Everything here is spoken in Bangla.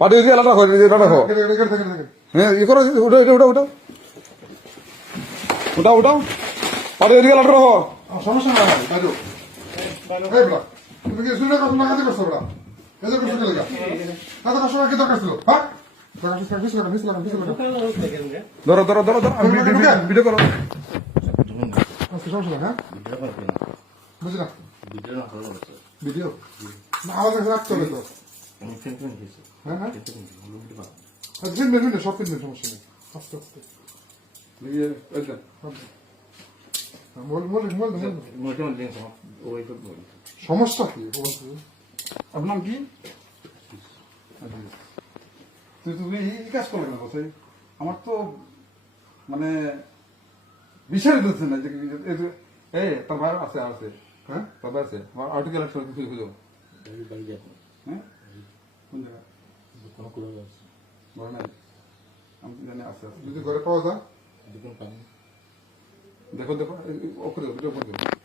পাঠিয়ে দিয়ে রাখো এটা রাখো হ্যাঁ। ই করো ওটা ওটা ওটা ওটা ওটা ওটা পাঠিয়ে দিয়ে এলাকা রাখো সমস্যা নাই বাজু তুমি কি শুনে কথা না কাজে করছ বলা? কাজে করছ কি লাগা? কাজে করছ কি দরকার ছিল? হ্যাঁ ধরো ধরো ধরো ধরো আমি ভিডিও- ভিডিও- ভিডিও করো। আচ্ছা সমস্যা হ্যাঁ? বুঝি না ভিডিও না আওয়াজ রাখতে হবে তো। হ্যাঁ হ্যাঁ সব সমস্যা নেই আস্তে আস্তে সমস্যা কি বলছি আপনার নাম কি তুই তুমি এই কাজ করবে না আমার তো মানে বিষয় দিচ্ছে না যে এই ভাই আছে আছে হ্যাঁ তোর ভাই আছে আমার আর্টিকেল খুঁজো হ্যাঁ কোন জায়গা বলে নাই? আমি তো জানি আছে। আছে যদি ঘরে পাওয়া যায়? দেখো দেখো ওপরে ভিডিও করে দেবো